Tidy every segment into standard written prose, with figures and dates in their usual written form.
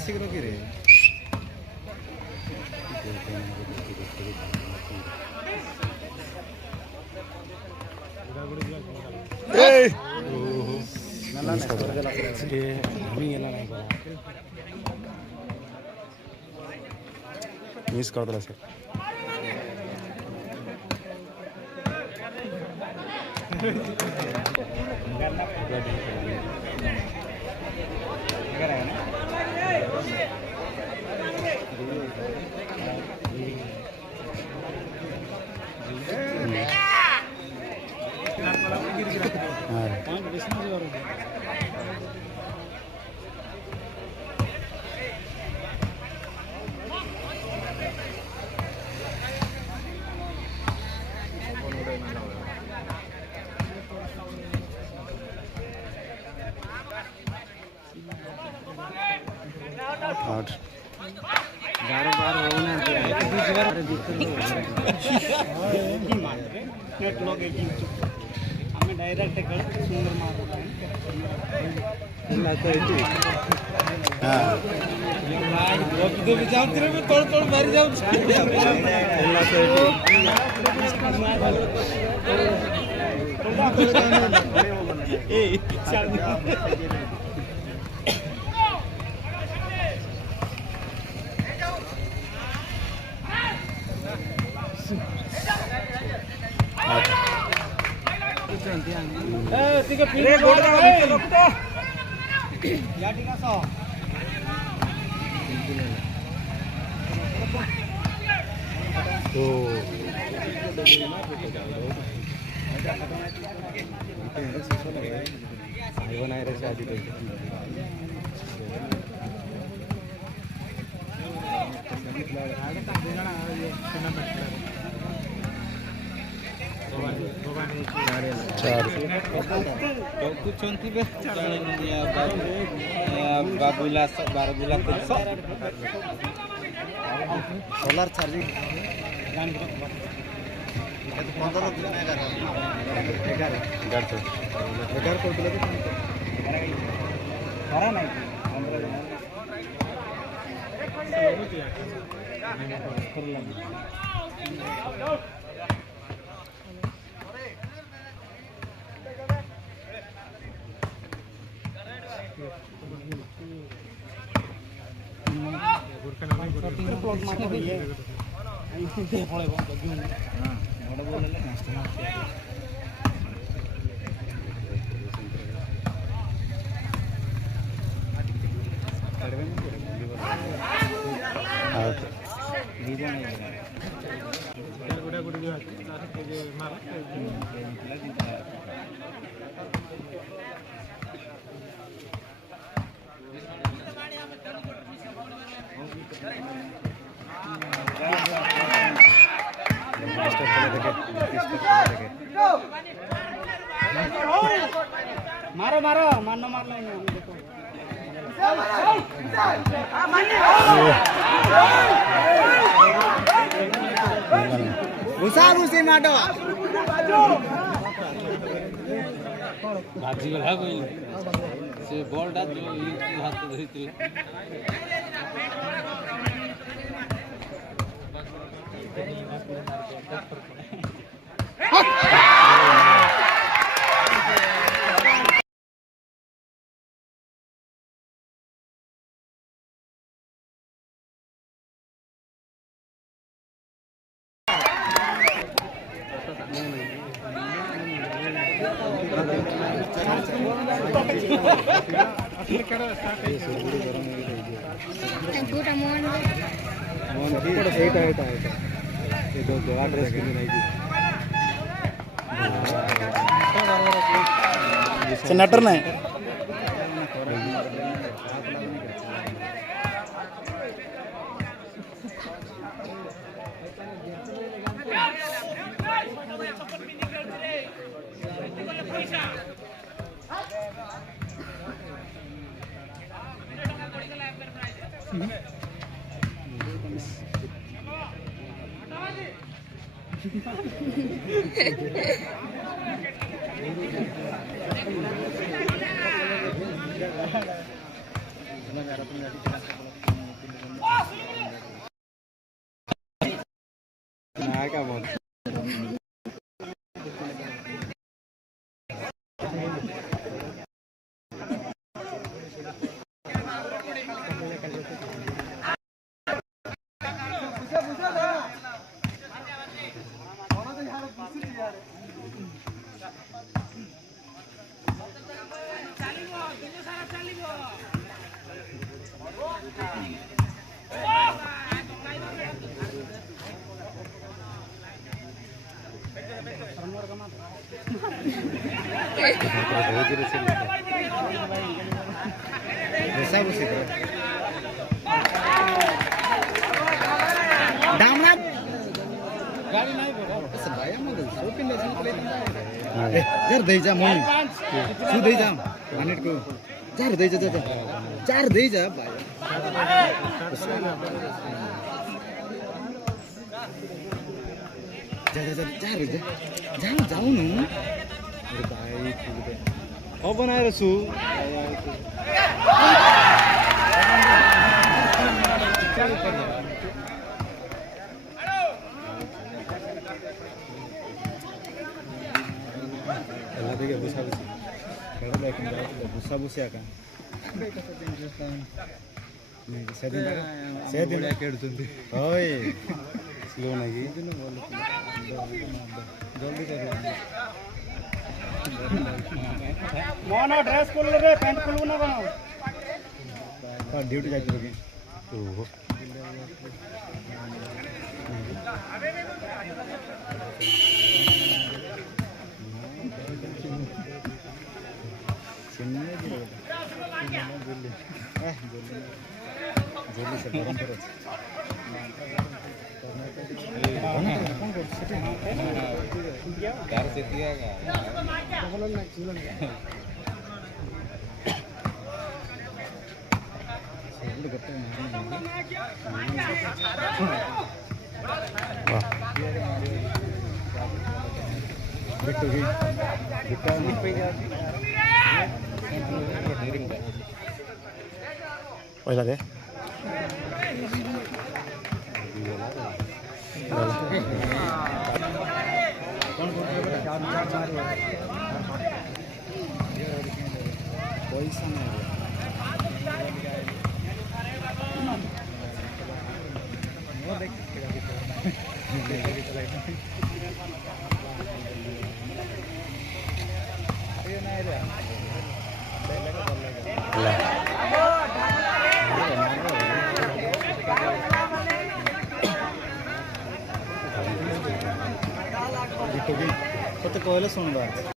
शीघ्र कि रे मिस कर दिला सर बाबूला 12 सोलर चार्जिंग 没有。नटर नाही का मग जर द्यायचा म्हणून तू द्यायचा अनेक चार द्यायचा चार द्यायचा चार जाऊ जाऊ ना हो बनाएर सु भुसा भुसा का खेळुंट होय स्लो नाही मोहन ड्रेस खोल रे पैंट खोलू ना ड्यूटी जाती लगे ओहो पहिला दे पैसा కొత్త కోయలు ఉండదు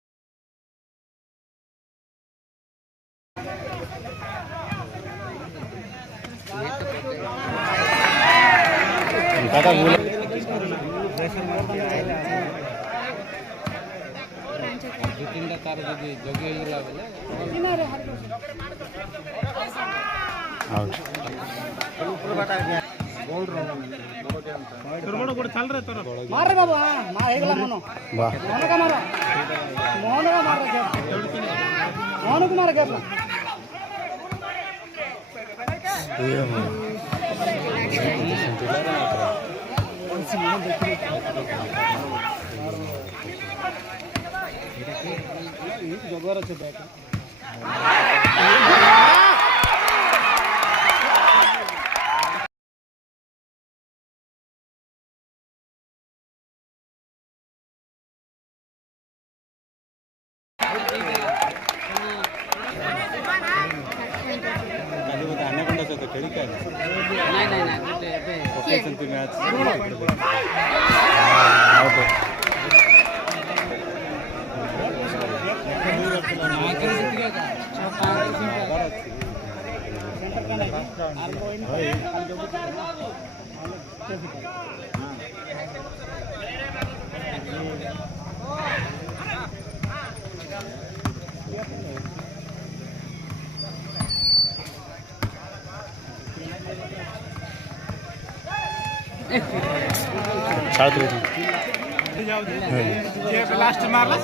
मार रे बाबा मार हेगला मनो वाह मोहन का मारा मोहन का मार रे मोहन को मार घेतला जबर আছে बैट మ్యాచ్ लास्ट मारला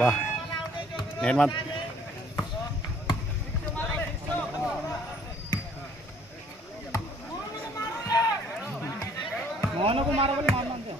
वाह निर्माण मोहन को मारा बोले मान मानते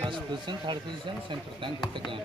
First position, third position, center tank with the game.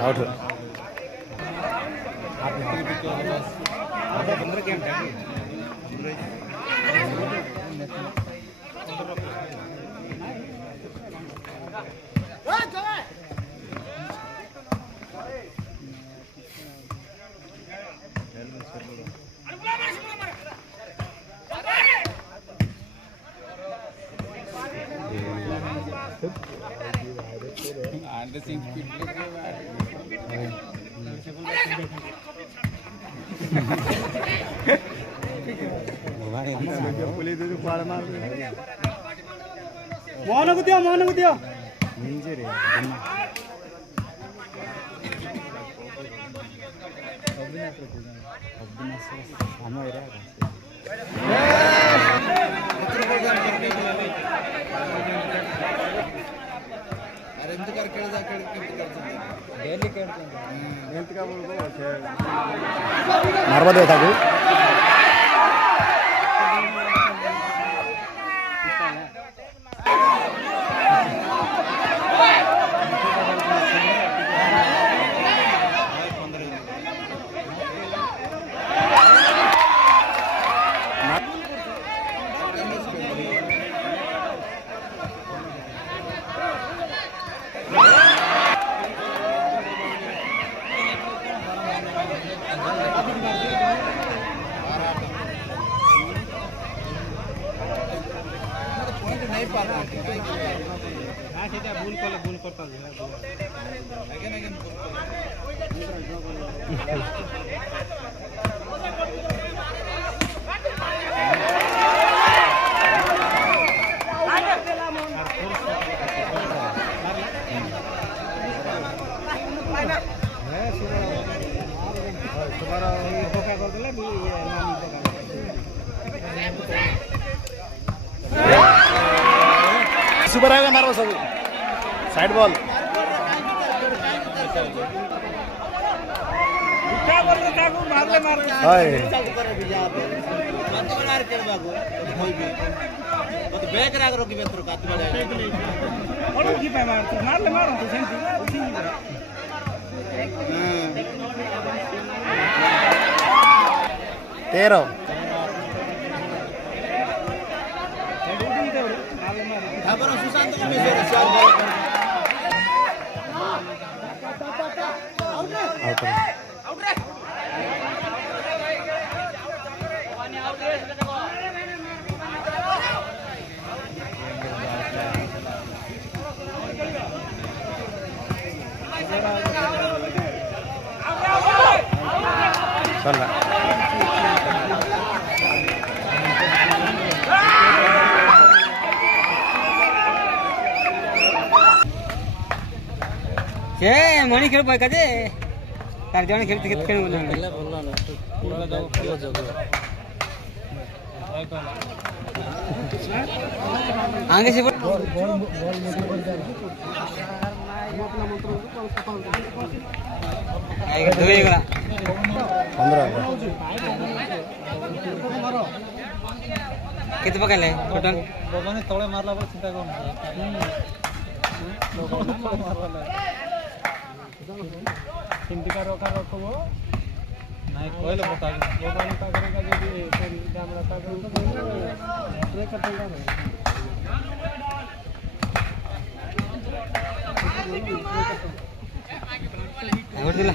out And the same speed. ମୋହନକୁ ଦିଅ ମୋହନକୁ ଦିଅ मारवा दे ताकू भूल करता सुपर आएगा मारो सब साइड बॉल तेरह मणि खेल पाए कदे तार जण खेल खेल बोल आगे से कितने पकड़ ले टोटल बगाने तोड़े मारला पर चिंता कौन चिंती का रोका रखो वो नहीं कोई लोग बता दो वो वाली का करेगा जो भी कोई दाम रखा तो ट्रे कटेगा और दिला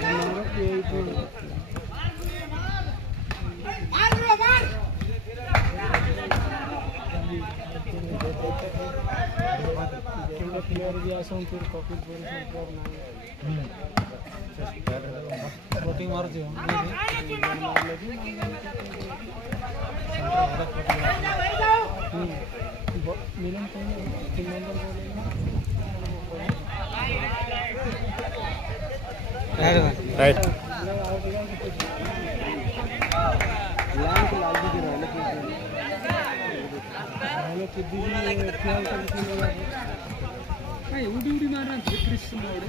प्लेयर भी आसन फिर कॉपी प्रोटीन मार दियो मिलन को 3 नंबर राइट लाइन को लाल भी रहने की ख्याल करके उड़ी उड़ी मारना कृष्णोड़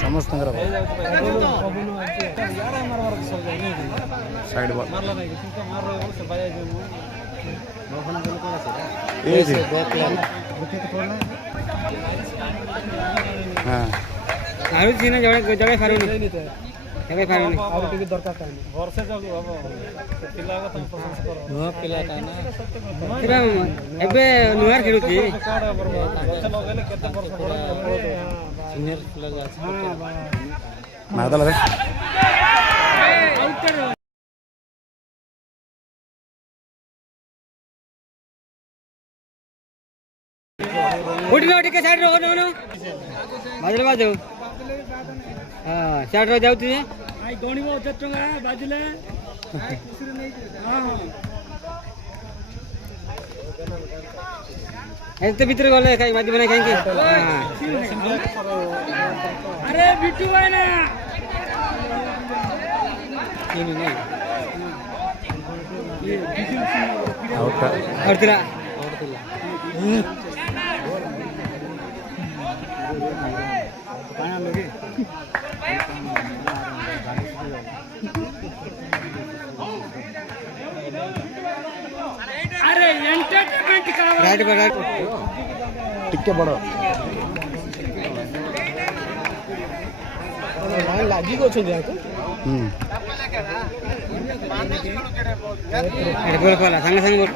समस्त साइड बॉल हाँ जगह फारूनी जगह फारूनी और टिके दरकार था वर्षे जग हबो पिला को तुम पसंद करो नो पिला था ना एबे एबे नुआर खेलुची चलो गेले केते वर्ष बड़ा सीनियर प्लेयर हां मारदा उठना उठ के साइड रहो ना बाजले बाजो हां साइड रो जाऊ तुझे आई गणिबो 10 टका बाजले आई खुशी रे नहीं हां ऐसे भीतर गले खाई मादी बना खाएंगे अरे बिट्टू भाई ना ये नहीं आउट और तेरा अरे एंटरटेनमेंट का राइट टिके बड़ लाइन लागी को छन जातो अरे बोल बोला संग संग बोल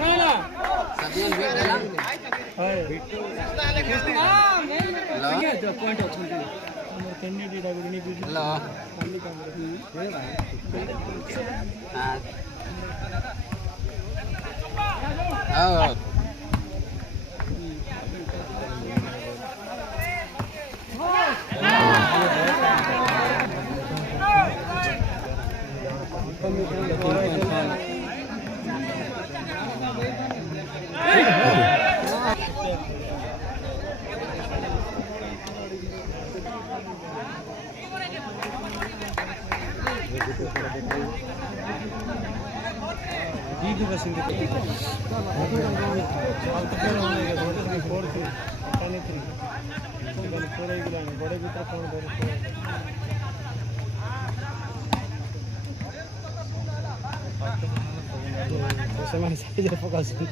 ସେମାନେ ସାଇଜରେ ପକାଉଛନ୍ତି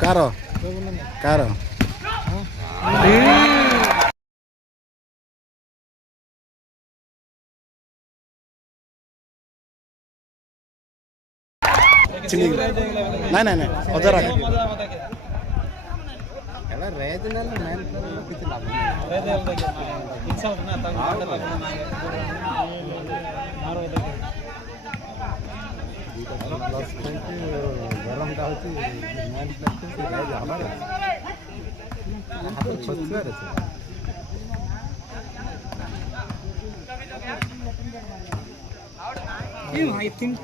କାର କାର ନାଇଁ ନାଇଁ ନାଇଁ ହଜାର ଗରମଟା ହଉଛି I think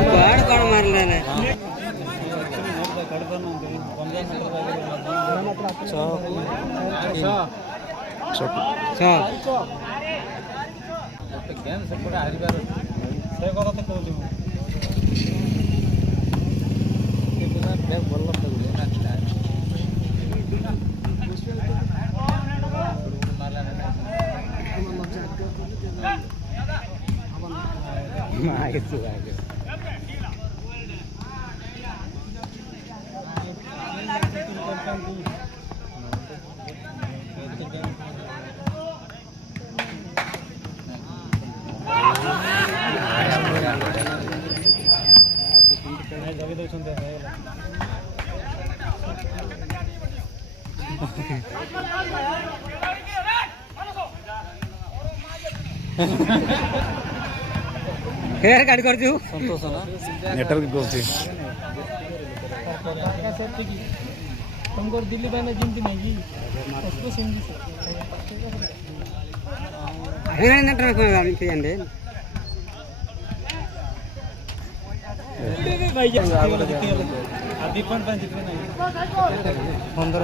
बाढ़ कौन मार लेने गेम से पूरा हारिबार से কথা তো কইছো এই পুরা ব্যাগ বল লাগতো না মারলা না মাইছে আগে हेर गाड़ी कर दियो संतोष ना नेटवर्क गोची तुमको दिल्ली बना जिंदगी नहीं की उसको सिंगी है ना नेटवर्क में गाड़ी पे अंदे भैया आदि पण जितने नहीं 15 पॉइंट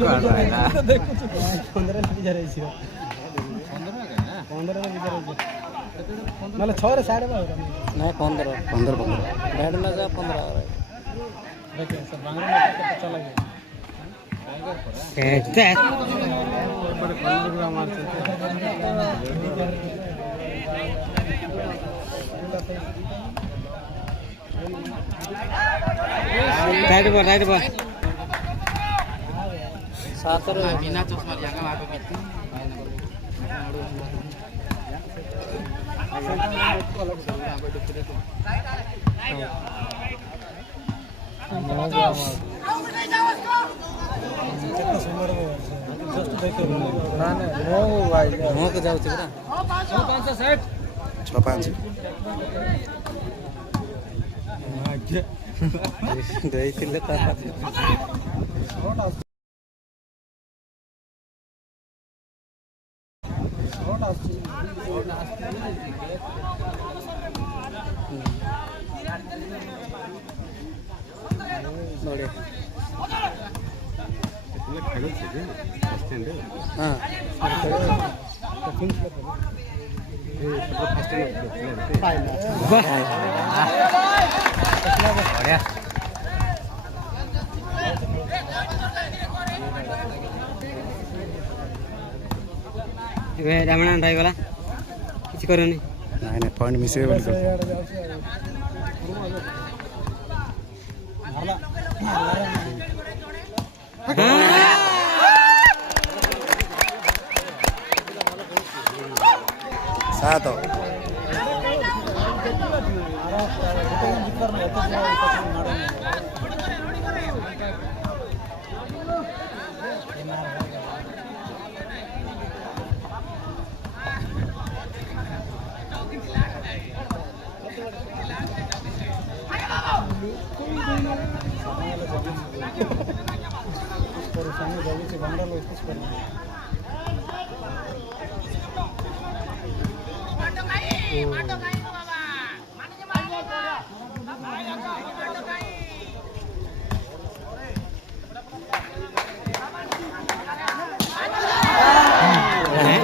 को आ रहा है ना देखो 15 ले जा रही है 15 ले जा रही है मतलब 6 रे 12 नहीं 15 बैड में जा 15 आ रहा है देखिए सब बांग्ला में पता चला गया कैसे पर 15 मार चलते राइट बा 7 बिना चश्मा जागा आगे बीती रमण भाई वाला किसी करो नहीं नहीं पॉइंट मिस है बिल्कुल सात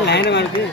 लाइन मार के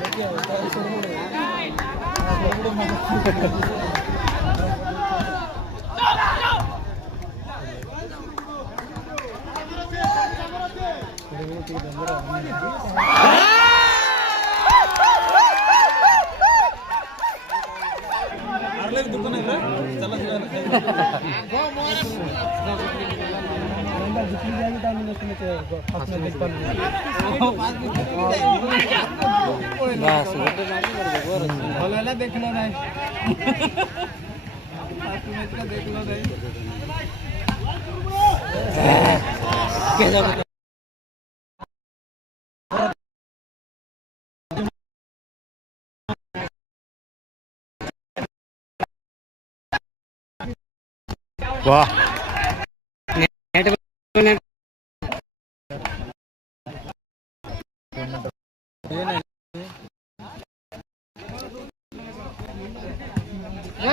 वाह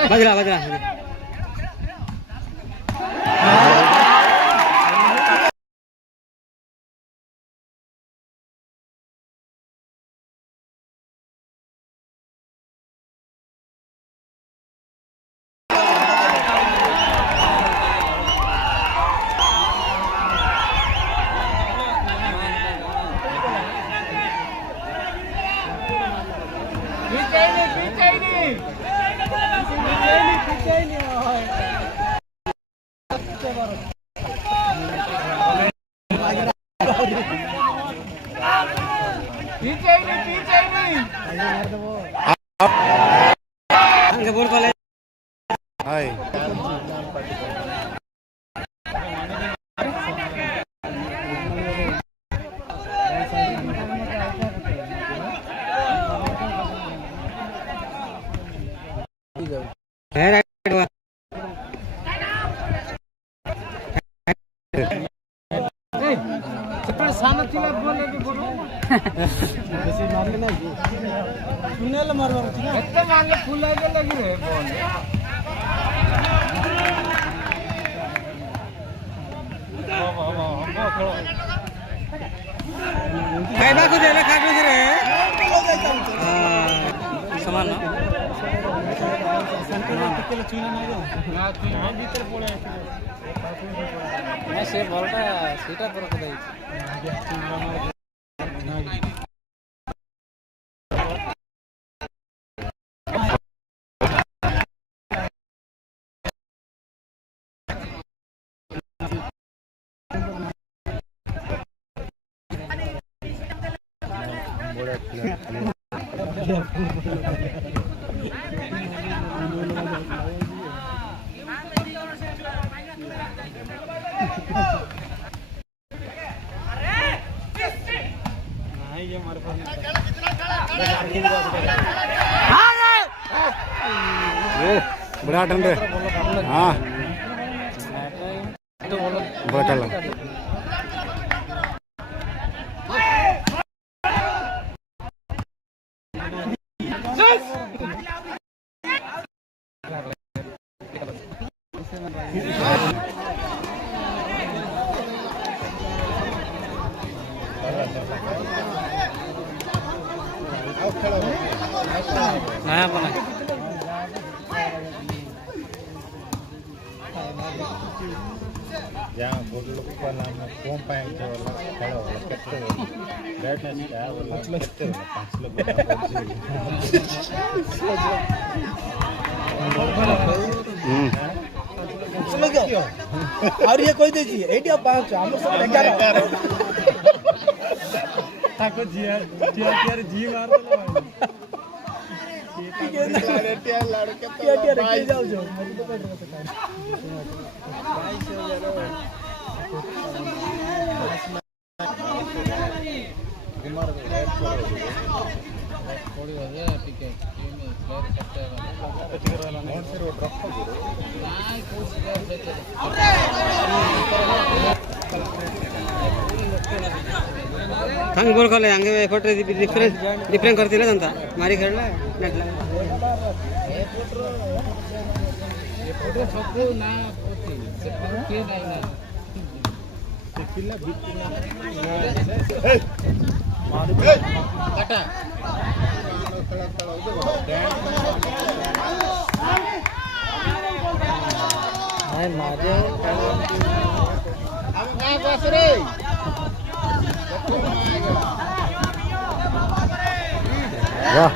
बजरा बजरा खाइबा को देले खाइबो रे समान ना ना से बलटा सीटा पर को देई बड़ा टन रे हाँ बड़ा चल नया बना जहाँ गोल लोग का नाम कौन पाएंगे वाला खेला वाला कितने बैठने से आया वाला कितने वाला 5 लोग और ये कोई दीजिए 8 या 5 हम लोग सब 11 ताको जी मार दो जाओ जाओ थंग बोल कले हंगे एफर्ट डिफरेंट करथिले जनता मारी खेळला नेटला एफर्ट सब ना पोती से के नाही ना ते पिल्ला कटा हाय माजे हम का बस रे वाह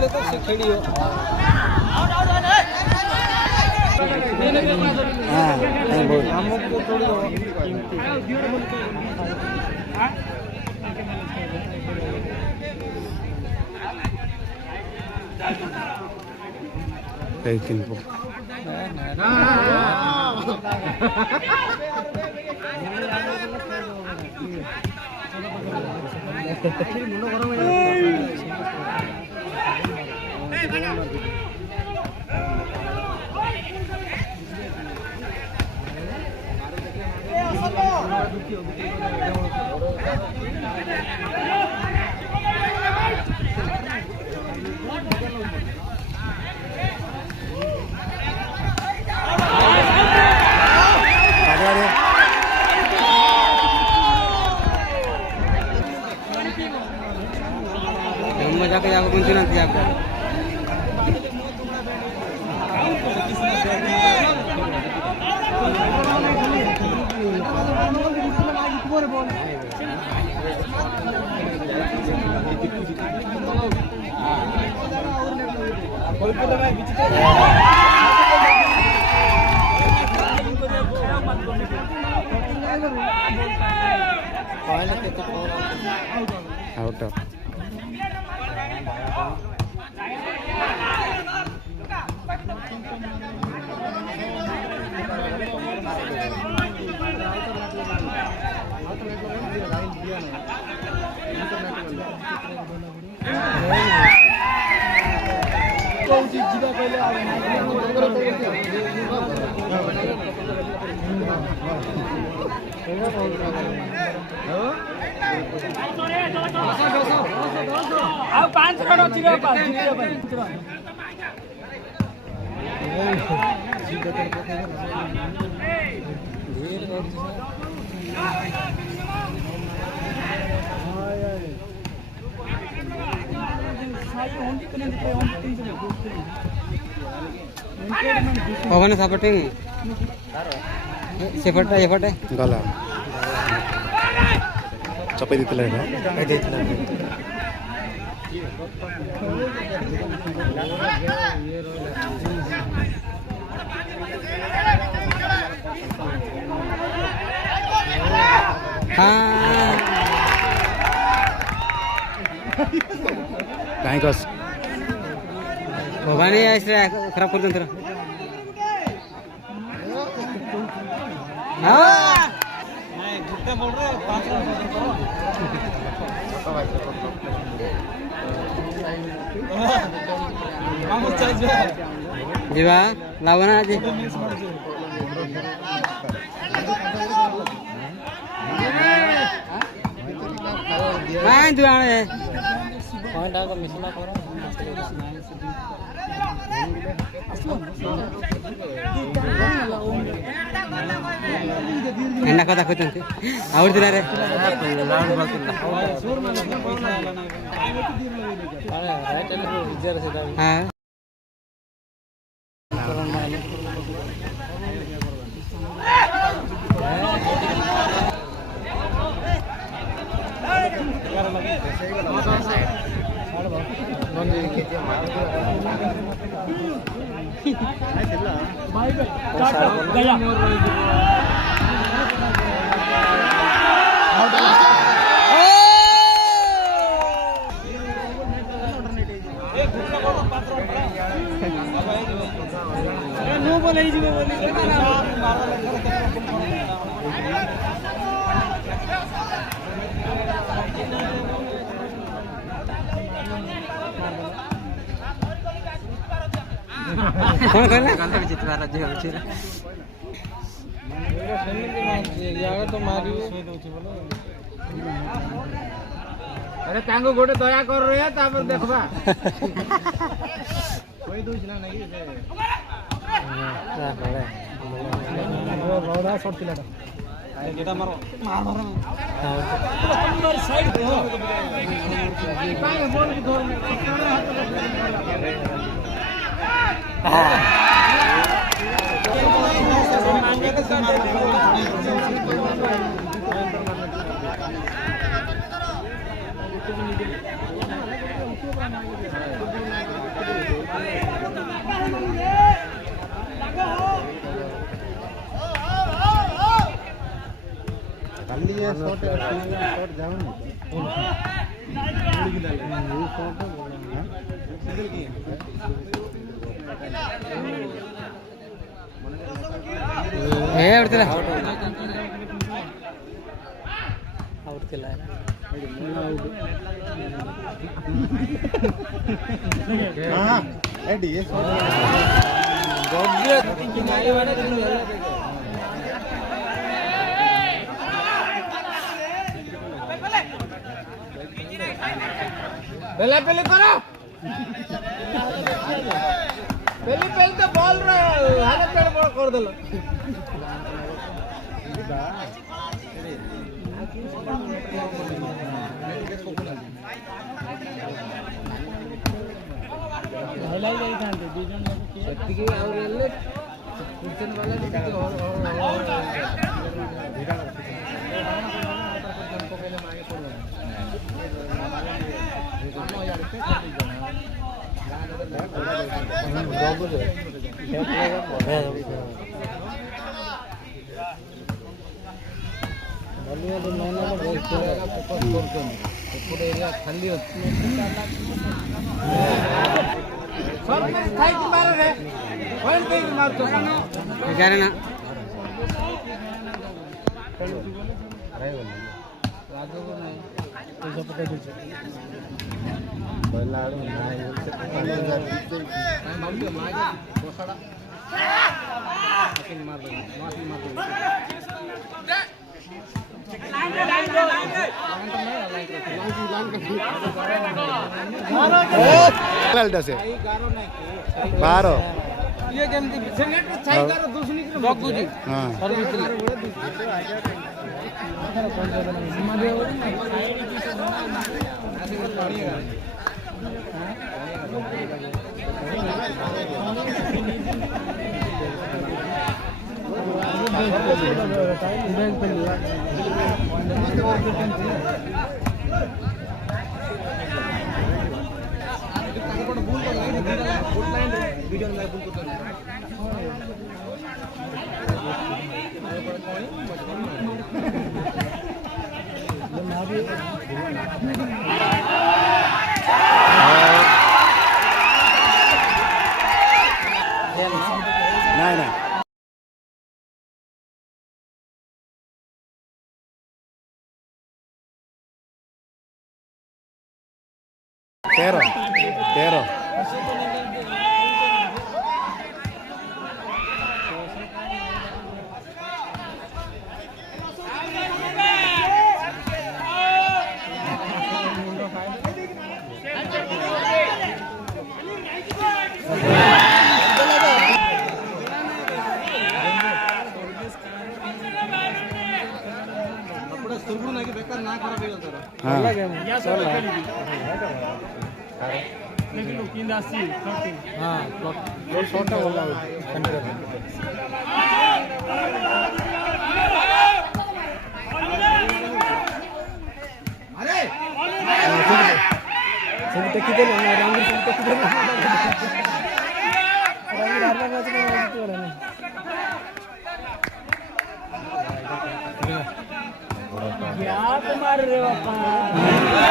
लोग तो से खेलियो हां बोल हमको थोड़ी tiempo. जाके जाको कुछ ना जाको आउट ऑफ ଆଉ 5 ରନ୍ ଅଛି ରେ पवन सपोर्टिंग सेपटे एपटे गला चपाई देते थैंक्स भवानी ऐसे खराब कर देंगे नहीं जितने बोल रहे 5 रन जीवा लावना जी नहीं दुआने पॉइंट आको मिस ना करो एंड कथा कहते आवड़ती रे हाँ कौन कहला जितवा राज्य होची यागा तो मारी सोई दोची बोलो अरे तांगो गोटे दया कर रे तापर देखबा सोई दोची ना नहीं से हां बड़े रोड़ा शॉट पिलाटा जेटा मारो मार साइड दे बॉल की दौड़ में शॉट जाऊं पहले पहले करो पहले पहले तो बॉल रे हाले पेड़ बड़ कर देलो ହାଇଲାଇଟ୍ କରିଥାନ୍ତେ ଦୁଇ ଜଣ ସେତିକି ଆଉ ହେଲେ କିଚେନ ବାଲା ଟିକେ ପକେଇଲେ ମାଗେ ପଡିବ ଏପଟେ ଏରିଆ ଖାଲି ଅଛି ଖାଇକି ମାରରେ ପଏଣ୍ଟ ଦେଇକି ମାରୁଛ 11 ନା ରାଜକୁ ନାହିଁ ପଇସା ପକେଇ ଦେଇଛି କହିଲା ବେଳକୁ ନାହିଁ ମାରିଦିଅ ମାରି ବସାଟା से 12 ये केमती सेनेट छाई कर दूसरी की बगुजी हां नहीं नहीं तेरह क्या तुम्हारे रे बापा